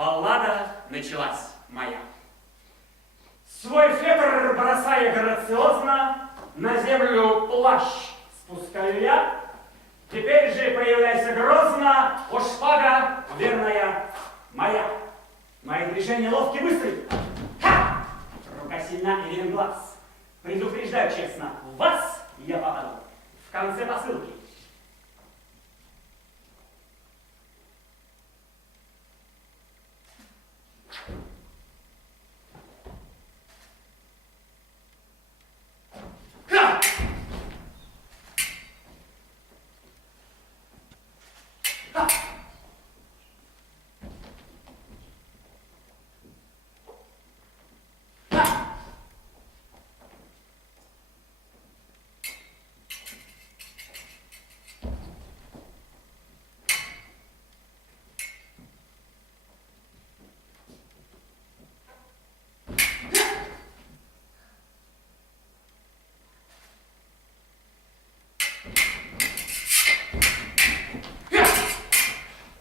Баллада началась моя. Свой фетр бросая грациозно, на землю плащ спускаю я. Теперь же появляйся грозно, о шпага верная моя. Мои движения ловкие, быстрые. Ха! Рука сильна и виден глаз. Предупреждаю честно, в вас я попаду в конце посылки.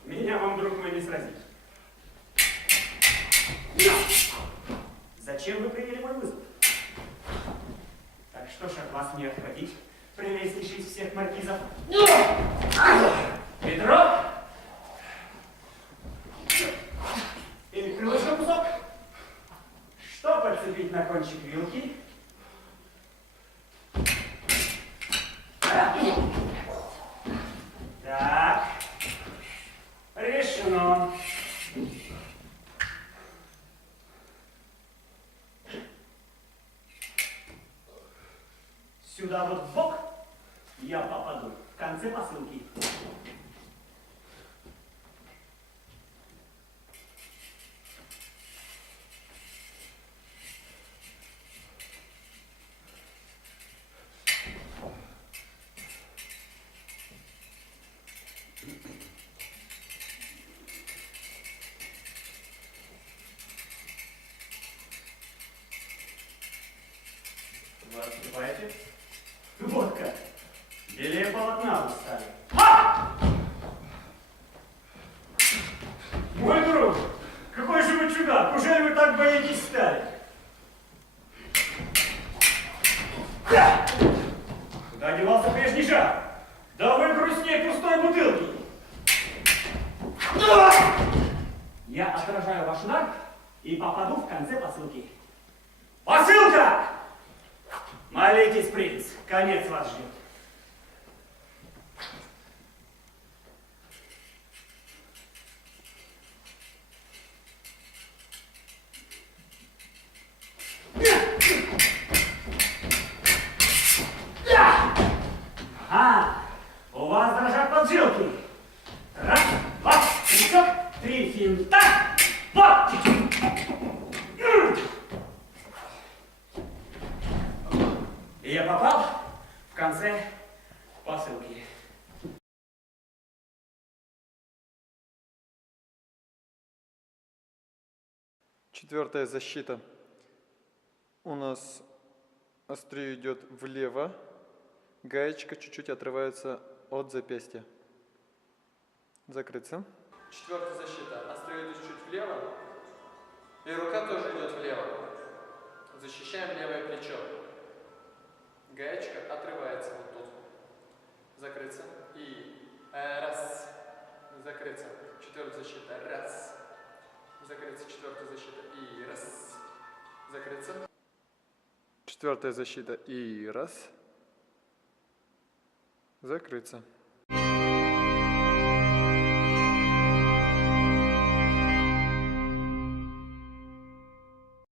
Меня вам, друг мой, не сразить. Зачем вы приняли мой вызов? Так что ж от вас не отходить, прелестнейший из всех маркизов? Ведро? Или крылышко кусок? Что подцепить на кончик вилки? Так. Решено. Сюда вот в бок я попаду в конце посылки. Вы отступаете? Вот как. Белее полотна вы стали. Ха! Мой друг, какой же вы чудак! Неужели вы так боитесь стали? Куда девался прежний жар? Да вы грустнее пустой бутылки. Я отражаю ваш удар и попаду в конце посылки. Посылка! Молитесь, принц, конец вас ждет. У вас дрожат поджилки. Раз, два, крючок, три финта. Вот! И я попал в конце посылки. Четвертая защита. У нас острие идет влево, гаечка чуть-чуть отрывается от запястья. Закрыться. Четвертая защита. Острие идет чуть влево, и рука тоже идет влево. Защищаем левое плечо. Гаечка отрывается вот тут. Закрыться. И раз. Закрыться. Четвертая защита. Раз. Закрыться. Четвертая защита. И раз. Закрыться. Четвертая защита. И раз. Закрыться.